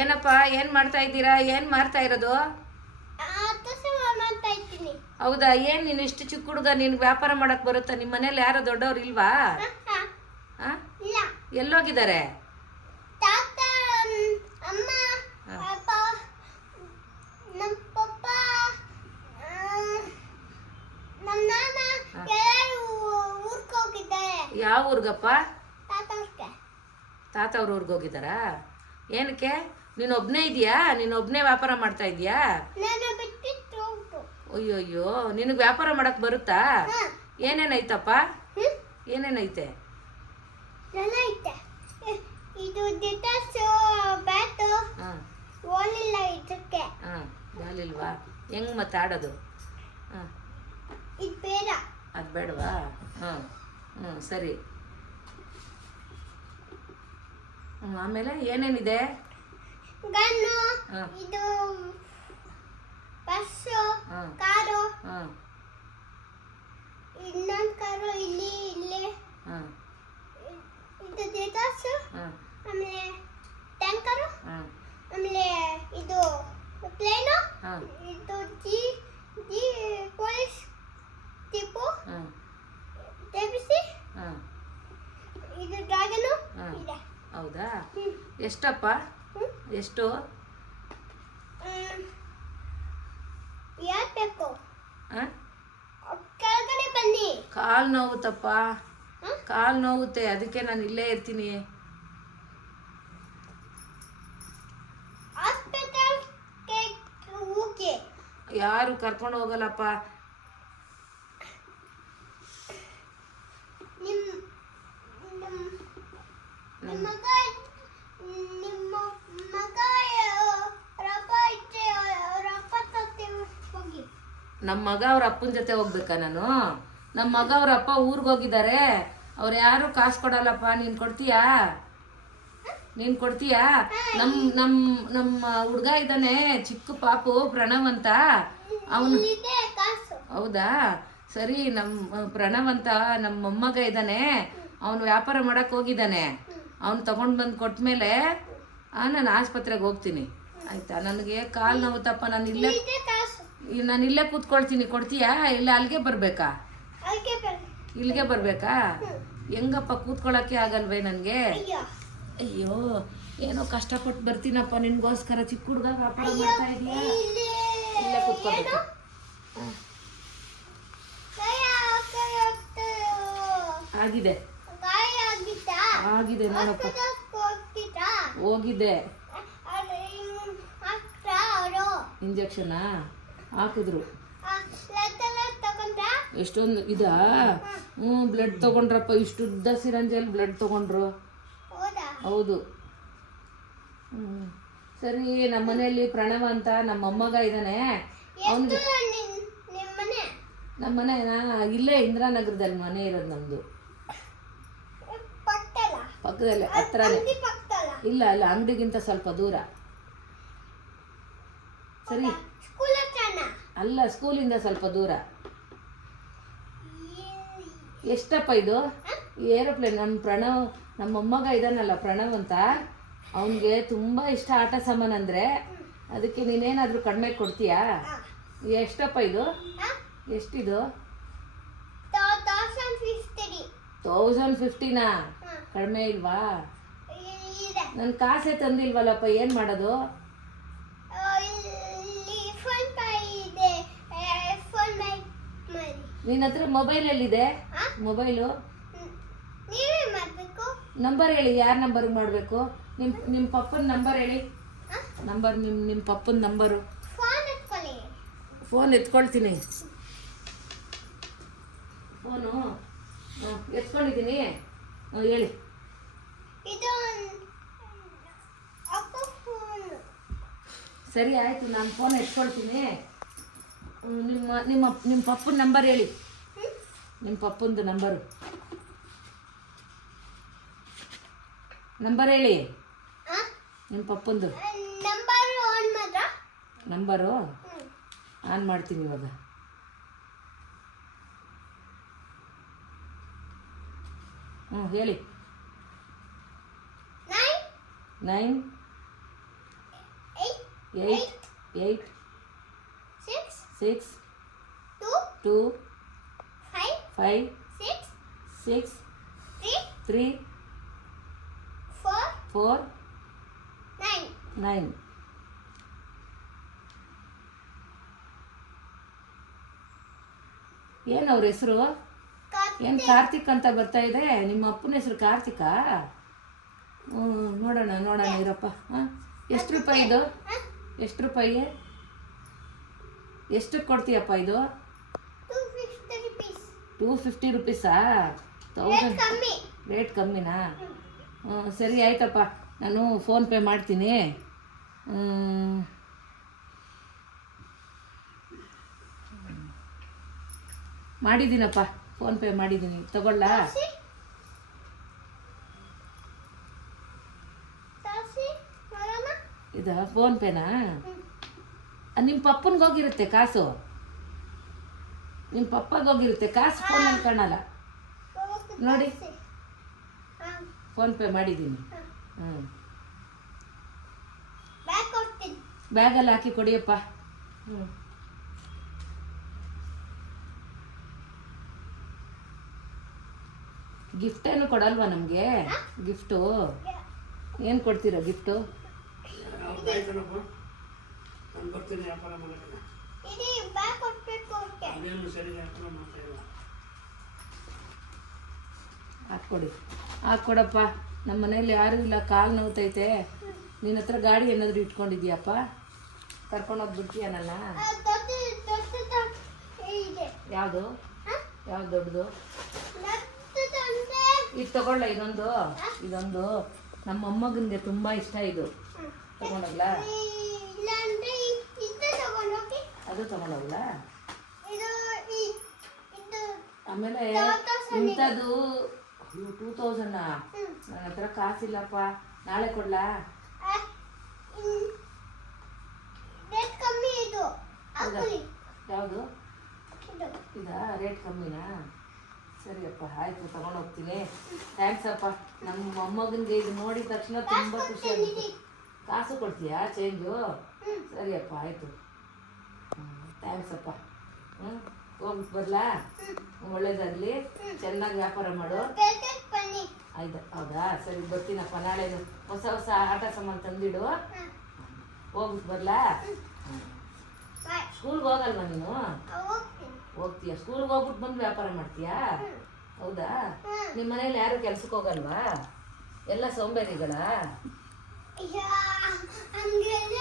ಏನಪ್ಪ ಏನು ಮಾಡ್ತಾ ಇದ್ದೀರಾ? ಏನು ಮಾಡ್ತಾ ಇರೋದು? ಹೌದಾ? ಏನು ನೀನು ಇಷ್ಟು ಚಿಕ್ಕ ಹುಡುಗ, ನಿನ್ಗೆ ವ್ಯಾಪಾರ ಮಾಡಕ್ ಬರುತ್ತಾ? ನಿಮ್ಮ ಮನೇಲಿ ಯಾರೋ ದೊಡ್ಡವ್ರು ಇಲ್ವಾ? ಎಲ್ಲೋಗಿದ್ದಾರೆ? ಯಾವ ಊರ್ಗಪ್ಪ? ತಾತ ಅವ್ರ ಊರ್ಗೆ ಹೋಗಿದ್ದಾರಾ? ಏನಕ್ಕೆ? ನೀನು ಒಬ್ಬನೇ ಇದೆಯಾ? ನೀನು ಒಬ್ಬನೇ ವ್ಯಾಪಾರ ಮಾಡ್ತಾ ಇದೀಯಾ? ಅಯ್ಯೋ, ನಿನಗೆ ವ್ಯಾಪಾರ ಮಾಡಕ್ ಬರುತ್ತಾ? ಏನೇನೈತಪ್ಪ? ಏನೇನೈತೆ? ಬಾಲಿಲ್ವಾ? ಹೆಂಗ್ ಮತ್ತೆ ಆಡೋದು? ಅದು ಬೇಡವಾ? ಸರಿ. ಆಮೇಲೆ ಏನೇನಿದೆ? ಇದು ಬಸ್ಸು, ಕಾರು, ಇನ್ನೊಂದು ಕಾರು ಇಲ್ಲಿ ಇದು ಜೆಟಾಸು, ಆಮೇಲೆ ಟ್ಯಾಂಕರು, ಆಮೇಲೆ ಇದು ಪ್ಲೇನು, ಇದು ಜಿ ಜಿ ಪೊಲೀಸ್ ಟಿಪ್ಪು, ಜೆಬಿಸಿ, ಇದು ಡ್ರ್ಯಾಗನು ಇದೆ. ಹೌದಾ? ಎಷ್ಟಪ್ಪ? ಎಷ್ಟು? ಯಾಕೆ ಕೆಳಗಡೆ ಬನ್ನಿ. ಕಾಲು ನೋವುತ್ತಪ್ಪ, ಕಾಲು ನೋವುತ್ತೆ, ಅದಕ್ಕೆ ನಾನು ಇಲ್ಲೇ ಇರ್ತೀನಿ. ಯಾರು ಕರ್ಕೊಂಡು ಹೋಗಲ್ಲಪ್ಪ. ನಮ್ಮ ಮಗ ಅವ್ರ ಅಪ್ಪನ ಜೊತೆ ಹೋಗ್ಬೇಕಾ ನಾನು? ನಮ್ಮ ಮಗ ಅವ್ರ ಅಪ್ಪ ಊರಿಗೆ ಹೋಗಿದ್ದಾರೆ, ಅವ್ರು ಯಾರು ಕಾಸು ಕೊಡಲ್ಲಪ್ಪ. ನೀನು ಕೊಡ್ತೀಯಾ? ನೀನು ಕೊಡ್ತೀಯಾ? ನಮ್ಮ ಹುಡುಗ ಇದ್ದಾನೆ, ಚಿಕ್ಕ ಪಾಪು, ಪ್ರಣವ್ ಅಂತ. ಅವನು ಹೌದಾ? ಸರಿ. ನಮ್ಮ ಪ್ರಣವ್ ಅಂತ ನಮ್ಮ ಮೊಮ್ಮಗ ಇದ್ದಾನೆ, ಅವನು ವ್ಯಾಪಾರ ಮಾಡಕ್ಕೆ ಹೋಗಿದ್ದಾನೆ. ಅವ್ನು ತಗೊಂಡು ಬಂದು ಕೊಟ್ಮೇಲೆ ನಾನು ಆಸ್ಪತ್ರೆಗೆ ಹೋಗ್ತೀನಿ, ಆಯಿತಾ? ನನಗೆ ಕಾಲು ನೋವುತ್ತಪ್ಪ, ನಾನು ಇಲ್ಲೇ ಕೂತ್ಕೊಳ್ತೀನಿ. ಕೊಡ್ತೀಯಾ? ಇಲ್ಲ ಅಲ್ಲಿಗೆ ಬರಬೇಕಾ? ಇಲ್ಲಿಗೆ ಬರಬೇಕಾ? ಹೆಂಗಪ್ಪ ಕೂತ್ಕೊಳ್ಳೋಕ್ಕೆ ಆಗಲ್ವೇ ನನಗೆ? ಅಯ್ಯೋ, ಏನೋ ಕಷ್ಟಪಟ್ಟು ಬರ್ತೀನಪ್ಪ ನಿನಗೋಸ್ಕರ. ಚಿಕ್ಕ ಹುಡುಗ ವ್ಯಾಪಾರ ಮಾಡ್ತಾ ಇದೀಯಾ? ಇಲ್ಲೇ ಕೂತ್ಕೋಬೇಕು. ಆಗಿದೆ ಆಗಿದೆ ನೋಡಪ್ಪ, ಹೋಗಿದ್ದೆ. ಇಂಜೆಕ್ಷನಾ ಹಾಕಿದ್ರು? ಎಷ್ಟೊಂದು ಇದಾ? ಬ್ಲಡ್ ತಗೊಂಡ್ರಪ್ಪ, ಇಷ್ಟು ಉದ್ದ ಸಿರಂಜಲ್ಲಿ ಬ್ಲಡ್ ತಗೊಂಡ್ರು. ಹೌದು. ಸರಿ. ನಮ್ಮ ಮನೆಯಲ್ಲಿ ಪ್ರಣವ ಅಂತ ನಮ್ಮ ಮೊಮ್ಮಗ ಇದ್ದಾನೆ, ಅವನಿಗೆ. ನಮ್ಮ ಮನೆನಾ ಇಲ್ಲೇ ಇಂದಿರಾನಗರದಲ್ಲಿ ಮನೆ ಇರೋದು ನಮ್ಮದು. ಪಕ್ಕದಲ್ಲೇ, ಹತ್ರನೇ. ಇಲ್ಲ ಅಲ್ಲ, ಅಂಗಡಿಗಿಂತ ಸ್ವಲ್ಪ ದೂರ. ಸರಿ. ಅಲ್ಲ, ಸ್ಕೂಲಿಂದ ಸ್ವಲ್ಪ ದೂರ. ಎಷ್ಟಪ್ಪ ಇದು? ಏರೋಪ್ಲೇನ್. ನಮ್ಮ ಮೊಮ್ಮಗ ಇದಾನಲ್ಲ ಪ್ರಣವ್ ಅಂತ, ಅವನಿಗೆ ತುಂಬ ಇಷ್ಟ ಆಟ ಸಾಮಾನು ಅಂದರೆ. ಅದಕ್ಕೆ ನೀನೇನಾದರೂ ಕಡಿಮೆ ಕೊಡ್ತೀಯಾ? ಎಷ್ಟಪ್ಪ ಇದು? ಎಷ್ಟಿದು? 1050ನಾ? ಕಡಿಮೆ ಇಲ್ವಾ? ನನ್ನ ಕಾಸೇ ತಂದಿಲ್ವಲ್ಲಪ್ಪ, ಏನು ಮಾಡೋದು? ನಿನ್ನ ಹತ್ರ ಮೊಬೈಲ್ ಎಲ್ಲಿದೆ? ಮೊಬೈಲು ನಂಬರ್ ಹೇಳಿ. ಯಾರ ನಂಬರ್ಗೆ ಮಾಡಬೇಕು? ನಿಮ್ಮ ಪಪ್ಪನ ನಂಬರ್ ಹೇಳಿ. ನಂಬರ್ ನಿಮ್ಮ ಪಪ್ಪನ ನಂಬರು. ಫೋನ್ ಎತ್ಕೊಳ್ತೀನಿ. ಫೋನು ಎತ್ಕೊಂಡಿದ್ದೀನಿ. ಹೇಳಿ. ಸರಿ ಆಯಿತು, ನಾನು ಫೋನ್ ಎತ್ಕೊಳ್ತೀನಿ. ನಿಮ್ಮ ಪಪ್ಪನ ನಂಬರ್ ಹೇಳಿ. ನಿಮ್ಮ ಪಪ್ಪಂದು ನಂಬರು ಹೇಳಿ. ನಿಮ್ಮ ಪಪ್ಪಂದು ನಂಬರು ಆನ್ ಮಾಡ್ತೀನಿ ಇವಾಗ. ಹೇಳಿ. 9 8 8 6 6 2 2 5 5 6 6 3 3 4 4 9 9. ಏನು ಅವ್ರ ಹೆಸರು? ಏನು ಕಾರ್ತಿಕ್ ಅಂತ ಬರ್ತಾ ಇದೆ. ನಿಮ್ಮ ಅಪ್ಪನ ಹೆಸರು ಕಾರ್ತಿಕಾ? ಹ್ಞೂ, ನೋಡೋಣ ನೋಡೋಣ ಇರಪ್ಪ. ಹಾಂ, ಎಷ್ಟು ರೂಪಾಯಿ ಇದು? ಎಷ್ಟು ರೂಪಾಯಿ? ಎಷ್ಟಕ್ಕೆ ಕೊಡ್ತೀಯಪ್ಪ ಇದು? 250 rupees 250 ರುಪೀಸಾ? ರೇಟ್ ಕಮ್ಮಿ. ರೇಟ್ ಕಮ್ಮಿನಾ? ಹ್ಞೂ, ಸರಿ ಆಯ್ತಪ್ಪ, ನಾನು ಫೋನ್ಪೇ ಮಾಡ್ತೀನಿ. ಮಾಡಿದ್ದೀನಪ್ಪ, ಫೋನ್ಪೇ ಮಾಡಿದ್ದೀನಿ, ತಗೊಳ್ಳಾ? ಸಾಸಿ ನೋಡೋಣ. ಇದು ಫೋನ್ಪೇನಾ? ನಿಮ್ಮ ಪಪ್ಪನಿಗೆ ಹೋಗಿರುತ್ತೆ ಕಾಸು. ನಿಮ್ಮ ಪಪ್ಪಗೆ ಹೋಗಿರುತ್ತೆ ಕಾಸು, ಫೋನಲ್ಲಿ ಕಾಣಲ್ಲ ನೋಡಿ. ಫೋನ್ಪೇ ಮಾಡಿದ್ದೀನಿ. ಹ್ಞೂ, ಬ್ಯಾಗ್ ಕೊಡ್ತೀನಿ. ಬ್ಯಾಗಲ್ಲಿ ಹಾಕಿ ಕೊಡಿಯಪ್ಪ. ಹ್ಞೂ, ಗಿಫ್ಟ್ ಏನು ಕೊಡಲ್ವಾ ನಮಗೆ? ಗಿಫ್ಟು ಏನು ಕೊಡ್ತೀರಾ ಗಿಫ್ಟು? ಇದು ಬ್ಯಾಗ್ ಕೊಡ್ಬೇಕು ಅವ್ರಿಗೆ. ಹಾಕ್ಕೊಡಿ, ಹಾಕ್ಕೊಡಪ್ಪ. ನಮ್ಮ ಮನೇಲಿ ಯಾರೂ ಇಲ್ಲ, ಕಾಲು ನೋವ್ತೈತೆ. ನಿನ್ನ ಹತ್ರ ಗಾಡಿ ಏನಾದರೂ ಇಟ್ಕೊಂಡಿದ್ಯಪ್ಪ? ಕರ್ಕೊಂಡೋಗಿ ಬಿಡ್ತೀಯ ನನ್ನ? ದೊಡ್ಡ ಇದೆ. ಯಾವುದು? ಯಾವ್ದು ದೊಡ್ಡದು? ದೊಡ್ಡದಂದ್ರೆ ಇದು ತಗೊಳ್ಳ. ಇದೊಂದು ನಮ್ಮ ಮೊಮ್ಮಗನಿಗೆ ತುಂಬ ಇಷ್ಟ. ಇದು ತಗೊಂಡೋಗ್ಲಾ? ಇಲ್ಲ ಅಂದ್ರೆ ಇದು ತಗೊಂಡೋಗಿ. ಅದು ತಗೊಂಡೋಗ್ಲಾ? ಇದು ಇದು ಆಮೇಲೆ 2000 ಇಂಥದ್ದು 2000 ನನ್ನ ಹತ್ರ ಕಾಸಿಲ್ಲಪ್ಪ, ನಾಳೆ ಕೊಡ್ಲಾ? ರೇಟ್ ಕಮ್ಮಿ ಇದು. ಹಾಕೊಳ್ಳಿ. ಯಾವುದು? ಇದು ಇದಾ? ರೇಟ್ ಕಮ್ಮಿನಾ? ಸರಿಯಪ್ಪ, ಆಯಿತು, ತಗೊಂಡೋಗ್ತೀನಿ. ಥ್ಯಾಂಕ್ಸ್ ಅಪ್ಪ. ನಮ್ಮ ಮೊಮ್ಮಗನಿಗೆ ಇದು ನೋಡಿದ ತಕ್ಷಣ ತುಂಬ ಖುಷಿ ಆಗುತ್ತೆ. ಕಾಸು ಕೊಡ್ತೀಯಾ? ಚೇಂಜು? ಸರಿಯಪ್ಪ, ಆಯಿತು. ಥ್ಯಾಂಕ್ಸ್ ಅಪ್ಪ. ಹ್ಞೂ, ಹೋಗಿ ಬರಲಾ? ಒಳ್ಳೇದಾಗಲಿ, ಚೆನ್ನಾಗಿ ವ್ಯಾಪಾರ ಮಾಡು. ಪ್ಯಾಕೆಟ್ ಬನ್ನಿ. ಆಯ್ತು, ಹೌದಾ? ಸರಿ, ಬರ್ತೀನಪ್ಪ. ನಾಳೆ ಹೊಸ ಹೊಸ ಆಟ ಸಾಮಾನು ತಂದಿಡು. ಹೋಗ್ಬಿಟ್ಟು ಬರಲಾ? ಬಾಯ್. ಸ್ಕೂಲ್ಗೆ ಹೋಗಲ್ವಾ ನೀನು? ಹೋಗ್ತೀನಿ. ಹೋಗ್ತೀಯ? ಸ್ಕೂಲ್ಗೆ ಹೋಗ್ಬಿಟ್ಟು ಬಂದು ವ್ಯಾಪಾರ ಮಾಡ್ತೀಯಾ? ಹೌದಾ? ನಿಮ್ಮ ಮನೇಲಿ ಯಾರು ಕೆಲ್ಸಕ್ಕೆ ಹೋಗಲ್ವಾ? ಎಲ್ಲ ಸೋಂಬೇರಿಗಳ? ಹಂಗೆಲ್ಲ